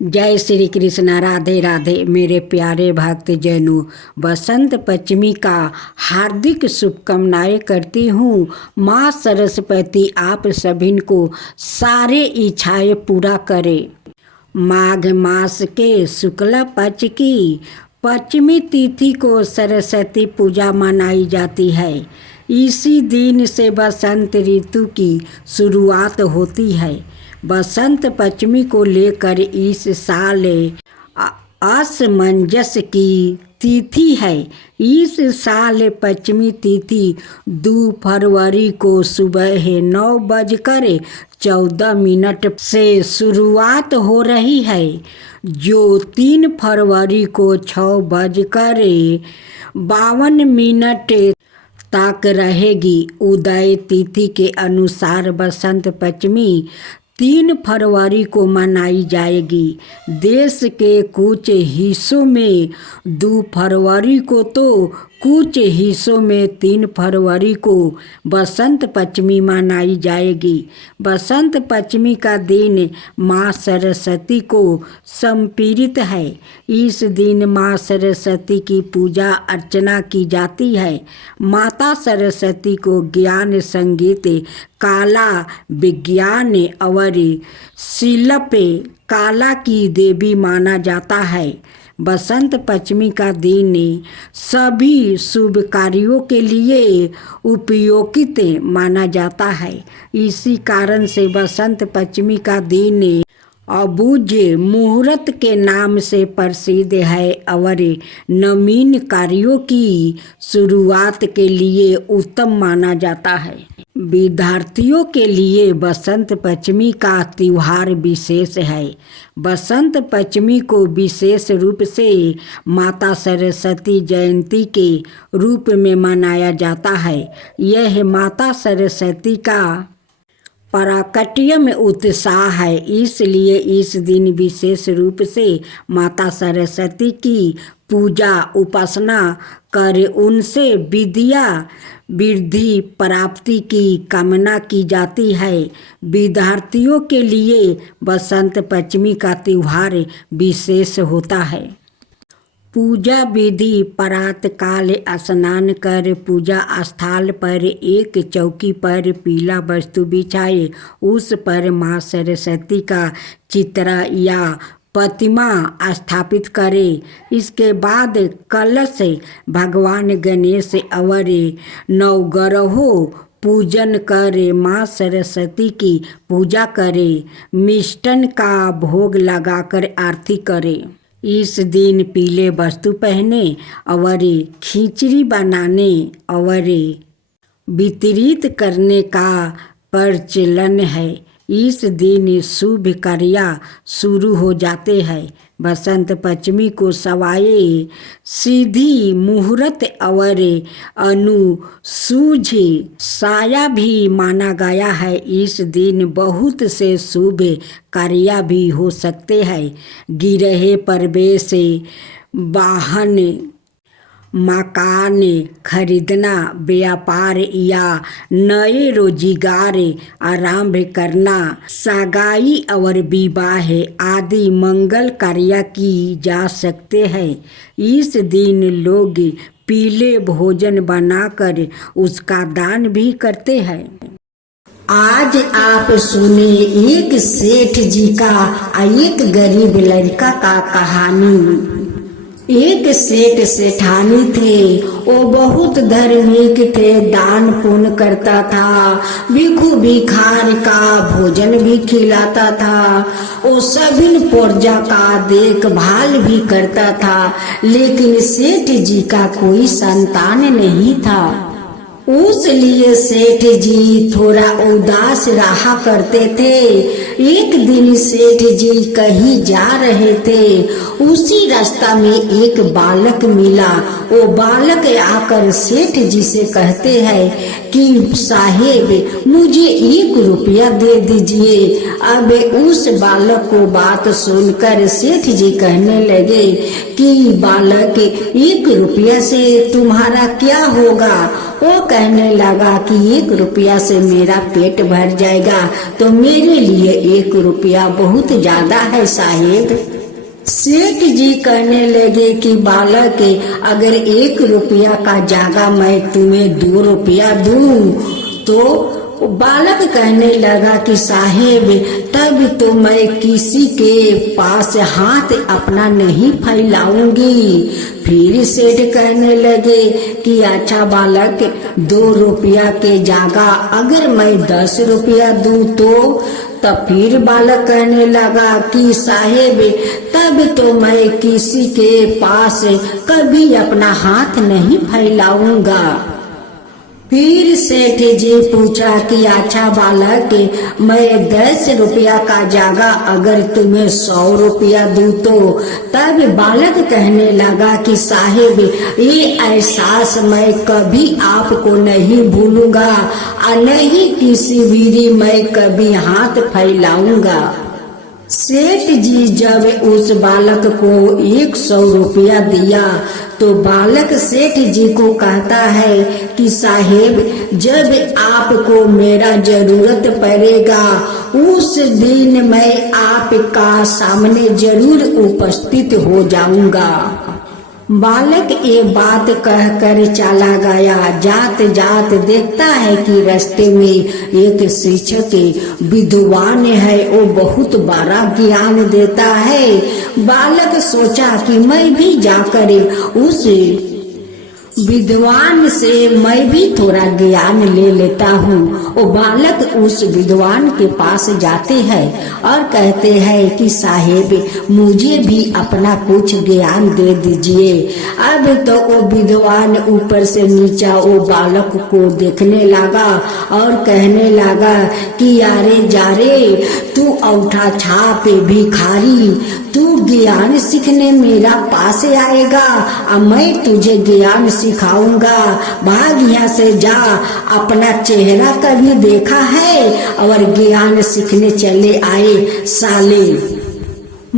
जय श्री कृष्ण। राधे राधे मेरे प्यारे भक्त जनों, बसंत पंचमी का हार्दिक शुभकामनाएं करती हूँ। माँ सरस्वती आप सभी को सारे इच्छाएं पूरा करे। माघ मास के शुक्ल पक्ष की पंचमी तिथि को सरस्वती पूजा मनाई जाती है। इसी दिन से बसंत ऋतु की शुरुआत होती है। बसंत पंचमी को लेकर इस साल असमंजस की तिथि है। इस साल पंचमी तिथि 2 फरवरी को सुबह 9:14 से शुरुआत हो रही है, जो 3 फरवरी को 6:52 तक रहेगी। उदय तिथि के अनुसार बसंत पंचमी 3 फरवरी को मनाई जाएगी। देश के कुछ हिस्सों में 2 फरवरी को तो कुछ हिस्सों में 3 फरवरी को बसंत पंचमी मनाई जाएगी। बसंत पंचमी का दिन माँ सरस्वती को समर्पित है। इस दिन माँ सरस्वती की पूजा अर्चना की जाती है। माता सरस्वती को ज्ञान, संगीत, कला, विज्ञान और शिल्प कला की देवी माना जाता है। बसंत पंचमी का दिन सभी शुभ कार्यों के लिए उपयोगित माना जाता है। इसी कारण से बसंत पंचमी का दिन अबुझ मुहूर्त के नाम से प्रसिद्ध है और नवीन कार्यों की शुरुआत के लिए उत्तम माना जाता है। विद्यार्थियों के लिए बसंत पंचमी का त्योहार विशेष है। बसंत पंचमी को विशेष रूप से माता सरस्वती जयंती के रूप में मनाया जाता है। यह माता सरस्वती का प्राकट्य में उत्साह है, इसलिए इस दिन विशेष रूप से माता सरस्वती की पूजा उपासना कर उनसे विद्या वृद्धि प्राप्ति की कामना की जाती है। विद्यार्थियों के लिए बसंत पंचमी का त्योहार विशेष होता है। पूजा विधि: प्रातः काल स्नान कर पूजा स्थल पर एक चौकी पर पीला वस्तु बिछाए, उस पर माँ सरस्वती का चित्र या प्रतिमा स्थापित करें। इसके बाद कलश, भगवान गणेश और नवग्रहों पूजन कर माँ सरस्वती की पूजा करें। मिष्टान का भोग लगाकर आरती करें। इस दिन पीले वस्त्र पहने और खिचड़ी बनाने और वितरित करने का प्रचलन है। इस दिन शुभ कार्य शुरू हो जाते हैं। बसंत पंचमी को सवाए सीधी मुहूर्त और अनुसूझ साया भी माना गया है। इस दिन बहुत से शुभ कार्य भी हो सकते हैं। गिरह प्रवेश, वाहन, मकान खरीदना, व्यापार या नए रोजगार आरंभ करना, सगाई और विवाह आदि मंगल कार्य की जा सकते हैं। इस दिन लोग पीले भोजन बनाकर उसका दान भी करते हैं। आज आप सुने एक सेठ जी का और एक गरीब लड़का का कहानी। एक सेठ सेठानी थे, वो बहुत धार्मिक थे, दान पुण्य करता था, भिखू भिखारी का भोजन भी खिलाता था, वो सभी प्रजा का देखभाल भी करता था। लेकिन सेठ जी का कोई संतान नहीं था। उसलिए सेठ जी थोड़ा उदास रहा करते थे। एक दिन सेठ जी कहीं जा रहे थे, उसी रास्ता में एक बालक मिला। वो बालक आकर सेठ जी से कहते हैं कि साहेब मुझे 1 रुपया दे दीजिए। अब उस बालक को बात सुनकर सेठ जी कहने लगे कि बालक 1 रुपया से तुम्हारा क्या होगा, वो कहने लगा कि 1 रुपया से मेरा पेट भर जाएगा, तो मेरे लिए 1 रुपया बहुत ज्यादा है साहेब। सेठ जी कहने लगे कि बालक, अगर 1 रुपया का जगह मैं तुम्हें 2 रुपया दूं, तो बालक कहने लगा कि साहेब, तब तो मैं किसी के पास हाथ अपना नहीं फैलाऊंगी। फिर सेठ कहने लगे कि अच्छा बालक, 2 रुपया के जगह अगर मैं 10 रुपया दूं तो? तब फिर बालक कहने लगा कि साहेब, तब तो मैं किसी के पास कभी अपना हाथ नहीं फैलाऊंगा। फिर सेठ जी पूछा कि अच्छा बालक, मैं 10 रुपया का जगह अगर तुम्हें 100 रुपया दूं तो? तब बालक कहने लगा कि साहेब, ये एहसास मैं कभी आपको नहीं भूलूंगा और नहीं किसी भी मैं कभी हाथ फैलाऊंगा। सेठ जी जब उस बालक को 100 रुपया दिया तो बालक सेठ जी को कहता है कि साहेब, जब आपको मेरा जरूरत पड़ेगा उस दिन मैं आपका सामने जरूर उपस्थित हो जाऊंगा। बालक ये बात कहकर चला गया। जात जात देखता है कि रास्ते में एक शिक्षक विद्वान है, वो बहुत बड़ा ज्ञान देता है। बालक सोचा कि मैं भी जाकर उस विद्वान से मैं भी थोड़ा ज्ञान ले लेता हूँ। वो बालक उस विद्वान के पास जाते हैं और कहते हैं कि साहेब, मुझे भी अपना कुछ ज्ञान दे दीजिए। अब तो वो विद्वान ऊपर से नीचा वो बालक को देखने लगा और कहने लगा कि यारे जारे, तू औंठा छाप भिखारी, तू ज्ञान सीखने मेरा पास आएगा और मैं तुझे ज्ञान सिखाऊंगा। भाग यहाँ से जा, अपना चेहरा कभी देखा है और ज्ञान सीखने चले आए साले।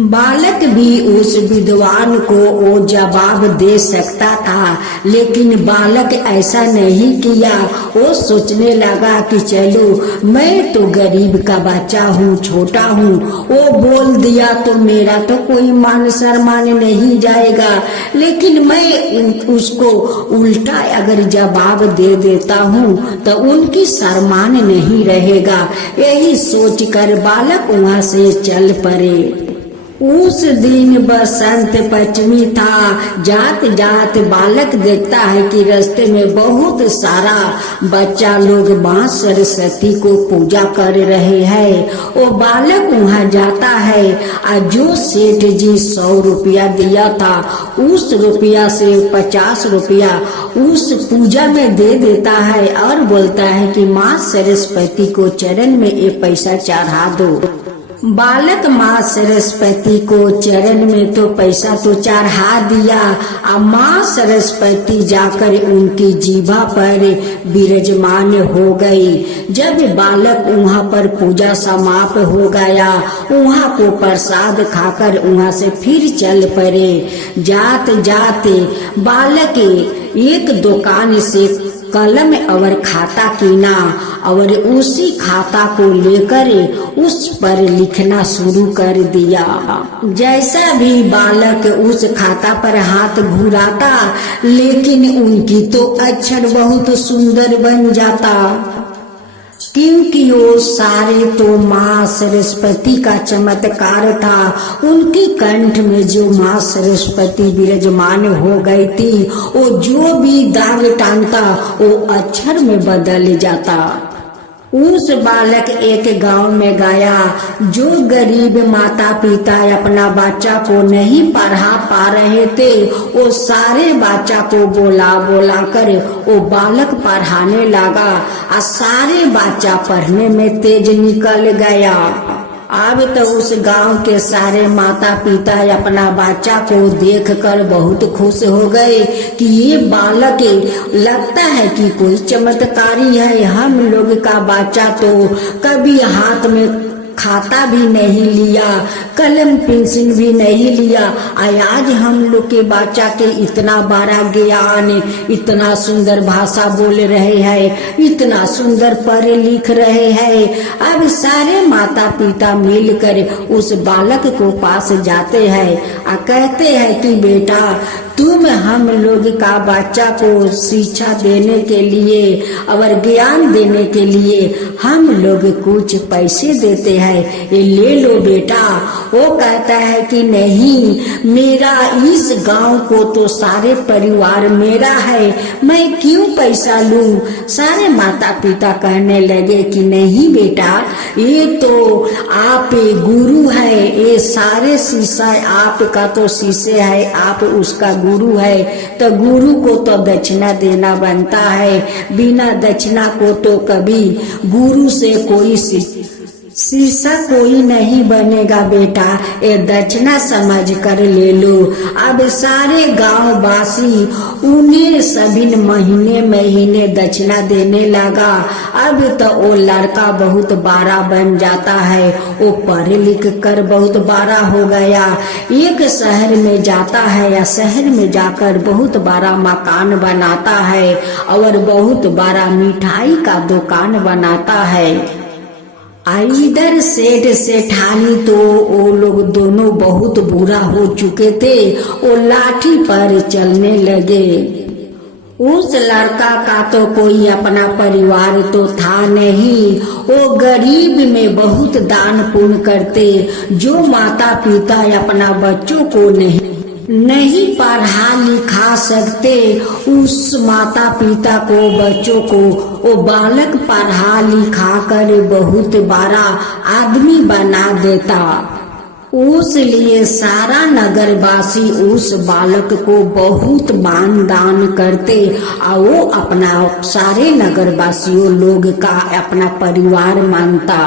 बालक भी उस विद्वान को वो जवाब दे सकता था, लेकिन बालक ऐसा नहीं किया। वो सोचने लगा कि चलो, मैं तो गरीब का बच्चा हूँ, छोटा हूँ, वो बोल दिया तो मेरा तो कोई मान सम्मान नहीं जाएगा, लेकिन मैं उसको उल्टा अगर जवाब दे देता हूँ तो उनकी सम्मान नहीं रहेगा। यही सोचकर बालक वहाँ से चल पड़े। उस दिन बसंत पंचमी था। जात जात बालक देखता है कि रास्ते में बहुत सारा बच्चा लोग माँ सरस्वती को पूजा कर रहे हैं। वो बालक वहाँ जाता है और जो सेठ जी 100 रुपया दिया था उस रुपया से 50 रुपया उस पूजा में दे देता है और बोलता है कि माँ सरस्वती को चरण में ये पैसा चढ़ा दो। बालक माँ सरस्वती को चरण में तो पैसा तो चढ़ा दिया और माँ सरस्वती जाकर उनकी जीभा पर विराजमान हो गई। जब बालक वहाँ पर पूजा समाप्त हो गया, वहाँ को प्रसाद खाकर वहाँ से फिर चल पड़े। जाते जाते बालक एक दुकान से कलम और खाता कीना और उसी खाता को लेकर उस पर लिखना शुरू कर दिया। जैसा भी बालक उस खाता पर हाथ घुराता, लेकिन उनकी तो अक्षर बहुत सुंदर बन जाता, क्योंकि वो सारे तो माँ सरस्वती का चमत्कार था। उनके कंठ में जो माँ सरस्वती विराजमान हो गई थी, वो जो भी दाग टांगता वो अक्षर में बदल जाता। उस बालक एक गांव में गया। जो गरीब माता पिता अपना बच्चा को नहीं पढ़ा पा रहे थे, वो सारे बच्चा को बोला बोला कर वो बालक पढ़ाने लगा और सारे बच्चा पढ़ने में तेज निकल गया। अब तो उस गांव के सारे माता पिता अपना बच्चा को देखकर बहुत खुश हो गए कि ये बालक लगता है कि कोई चमत्कारी है। हम लोग का बच्चा तो कभी हाथ में खाता भी नहीं लिया, कलम पेंसिल भी नहीं लिया। आज हम लोग के बच्चा के इतना बड़ा ज्ञान, इतना सुंदर भाषा बोल रहे हैं, इतना सुंदर पढ़ लिख रहे हैं। अब सारे माता पिता मिलकर उस बालक को पास जाते हैं और कहते हैं कि बेटा तुम हम लोग का बच्चा को शिक्षा देने के लिए और ज्ञान देने के लिए हम लोग कुछ पैसे देते हैं, ये ले लो बेटा। वो कहता है कि नहीं, मेरा इस गांव को तो सारे परिवार मेरा है, मैं क्यों पैसा लूं। सारे माता पिता कहने लगे कि नहीं बेटा, ये तो आप गुरु है, ये सारे शिष्य आपका तो शिष्य है, आप उसका गुरु है, तो गुरु को तो दक्षिणा देना बनता है। बिना दक्षिणा को तो कभी गुरु से कोई शिष्य कोई नहीं बनेगा बेटा, ये दक्षिणा समझ कर ले लो। अब सारे गांव वासी उन्हें सभी महीने महीने दक्षिणा देने लगा। अब तो वो लड़का बहुत बड़ा बन जाता है, वो पढ़ लिख कर बहुत बड़ा हो गया। एक शहर में जाता है या शहर में जाकर बहुत बड़ा मकान बनाता है और बहुत बड़ा मिठाई का दुकान बनाता है। इधर सेठ सेठानी तो वो लोग दोनों बहुत बुरा हो चुके थे, वो लाठी पर चलने लगे। उस लड़का का तो कोई अपना परिवार तो था नहीं, वो गरीब में बहुत दान पुण्य करते। जो माता पिता अपना बच्चों को नहीं पढ़ा लिखा सकते, उस माता पिता को बच्चों को वो बालक पढ़ा लिखा कर बहुत बड़ा आदमी बना देता। उस लिए सारा नगरवासी उस बालक को बहुत मान दान करते और वो अपना सारे नगरवासियों लोग का अपना परिवार मानता।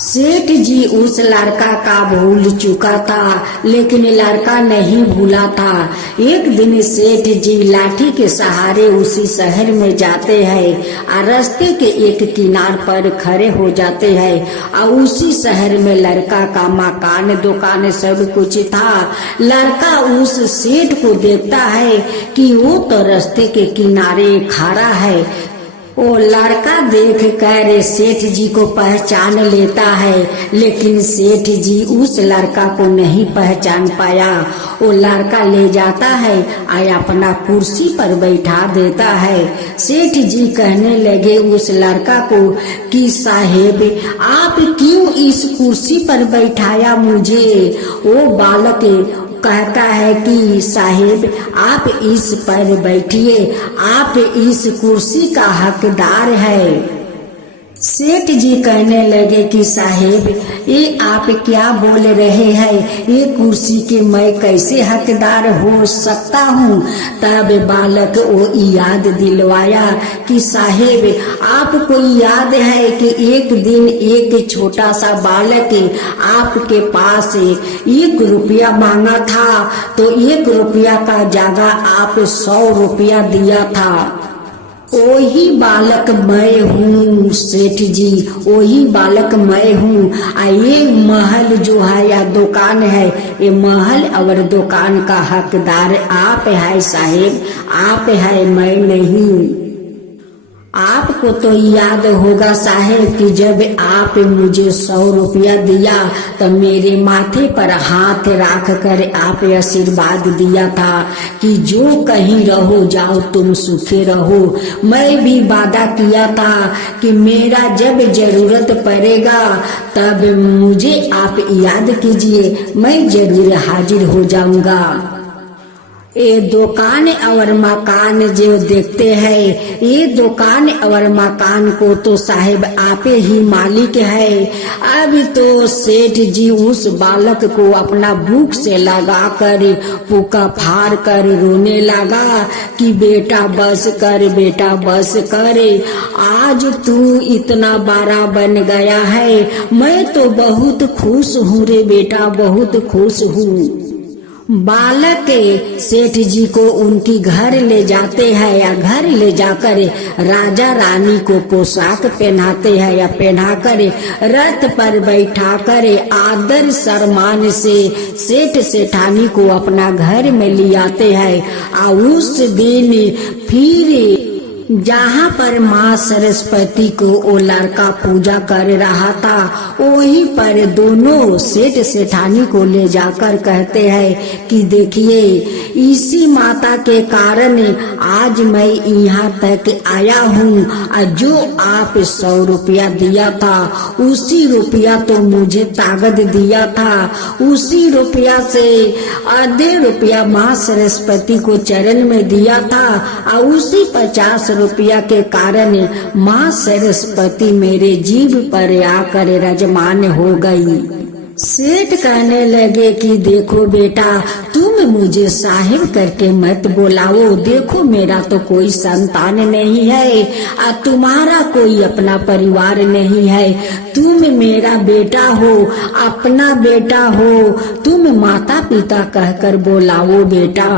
सेठ जी उस लड़का का भूल चुका था, लेकिन लड़का नहीं भूला था। एक दिन सेठ जी लाठी के सहारे उसी शहर में जाते हैं और रास्ते के एक किनार पर खड़े हो जाते हैं और उसी शहर में लड़का का मकान दुकान सब कुछ था। लड़का उस सेठ को देखता है कि वो तो रास्ते के किनारे खड़ा है। वो लड़का देख कर सेठ जी को पहचान लेता है, लेकिन सेठ जी उस लड़का को नहीं पहचान पाया। वो लड़का ले जाता है और अपना कुर्सी पर बैठा देता है। सेठ जी कहने लगे उस लड़का को कि साहेब आप क्यों इस कुर्सी पर बैठाया मुझे। वो बालक कहता है कि साहेब आप इस पर बैठिए, आप इस कुर्सी का हकदार है। सेठ जी कहने लगे कि साहेब ये आप क्या बोल रहे हैं, ये कुर्सी के मैं कैसे हकदार हो सकता हूँ। तब बालक वो याद दिलवाया कि साहेब आपको याद है कि एक दिन एक छोटा सा बालक आपके पास 1 रुपया मांगा था, तो 1 रुपया का जगह आप 100 रुपया दिया था। वही बालक मैं हूँ सेठ जी, वही बालक मैं हूँ। ये महल जो है या दुकान है, ये महल और दुकान का हकदार आप है साहेब, आप है, मैं नहीं। आपको तो याद होगा साहेब कि जब आप मुझे 100 रुपया दिया तो मेरे माथे पर हाथ रख कर आप आशीर्वाद दिया था कि जो कहीं रहो जाओ तुम सुखे रहो। मैं भी वादा किया था कि मेरा जब जरूरत पड़ेगा तब मुझे आप याद कीजिए, मैं जरूर हाजिर हो जाऊंगा। ये दुकान और मकान जो देखते हैं, ये दुकान और मकान को तो साहेब आप ही मालिक है। अब तो सेठ जी उस बालक को अपना बुक से लगा कर पुका फाड़ कर रोने लगा कि बेटा बस कर, बेटा बस कर, आज तू इतना बड़ा बन गया है, मैं तो बहुत खुश हूँ रे बेटा, बहुत खुश हूँ। बालक सेठ जी को उनकी घर ले जाते हैं या घर ले जाकर राजा रानी को पोशाक पहनाते हैं या पहनाकर रथ पर बैठाकर आदर सम्मान से सेठ सेठानी को अपना घर में ले आते हैं। और उस दिन फिर जहाँ पर माँ सरस्वती को वो लड़का पूजा कर रहा था वहीं पर दोनों सेठ सेठानी को ले जाकर कहते हैं कि देखिए इसी माता के कारण आज मैं यहाँ तक आया हूँ। जो आप 100 रुपया दिया था उसी रुपया तो मुझे ताकत दिया था, उसी रुपया से आधे रुपया माँ सरस्वती को चरण में दिया था और उसी 50 रुपया के कारण माँ सरस्वती मेरे जीभ पर आकर रजमान हो गई। सेठ कहने लगे कि देखो बेटा तुम मुझे साहिब करके मत बुलाओ, देखो मेरा तो कोई संतान नहीं है और तुम्हारा कोई अपना परिवार नहीं है, तुम मेरा बेटा हो, अपना बेटा हो, तुम माता पिता कहकर बुलाओ बेटा।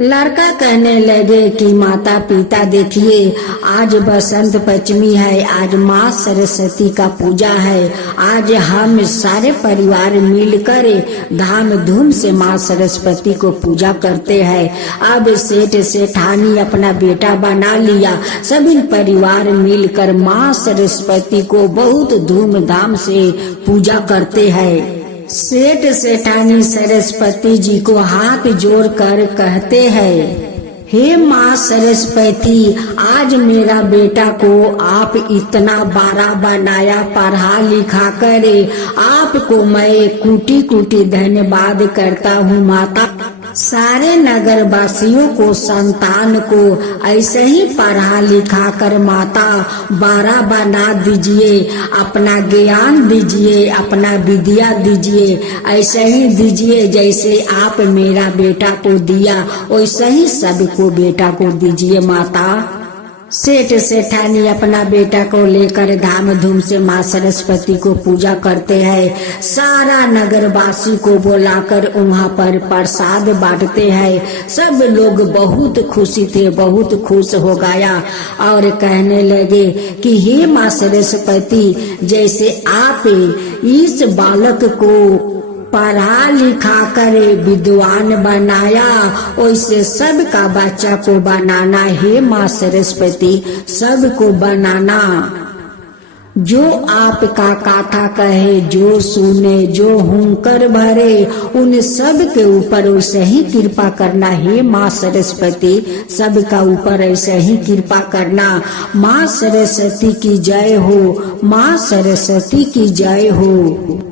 लड़का कहने लगे कि माता पिता देखिए आज बसंत पंचमी है, आज माँ सरस्वती का पूजा है, आज हम सारे परिवार मिलकर धाम धूम से माँ सरस्वती को पूजा करते हैं। अब सेठ सेठानी अपना बेटा बना लिया, सभी परिवार मिलकर माँ सरस्वती को बहुत धूमधाम से पूजा करते हैं। सेठ सेठानी सरस्वती जी को हाथ जोड़कर कहते हैं, हे माँ सरस्वती आज मेरा बेटा को आप इतना बड़ा बनाया, पढ़ा लिखा करे, आपको मैं कोटि कोटि धन्यवाद करता हूँ माता। सारे नगर वासियों को संतान को ऐसे ही पढ़ा लिखा कर माता बड़ा बना दीजिए, अपना ज्ञान दीजिए, अपना विद्या दीजिए, ऐसे ही दीजिए जैसे आप मेरा बेटा को दिया वैसे ही सबको बेटा को दीजिए माता। सेठ सेठानी अपना बेटा को लेकर धाम धूम से माँ सरस्वती को पूजा करते हैं। सारा नगर वासी को बुलाकर वहाँ पर प्रसाद बांटते हैं। सब लोग बहुत खुशी थे, बहुत खुश हो गया और कहने लगे कि हे माँ सरस्वती जैसे आप इस बालक को पढ़ा लिखा कर विद्वान बनाया वैसे सबका बच्चा को बनाना, हे माँ सरस्वती सबको बनाना। जो आपका कथा कहे, जो सुने, जो हुंकर भरे उन सब के ऊपर वैसे ही कृपा करना, हे माँ सरस्वती सबका ऊपर ऐसे ही कृपा करना। माँ सरस्वती की जय हो, माँ सरस्वती की जय हो।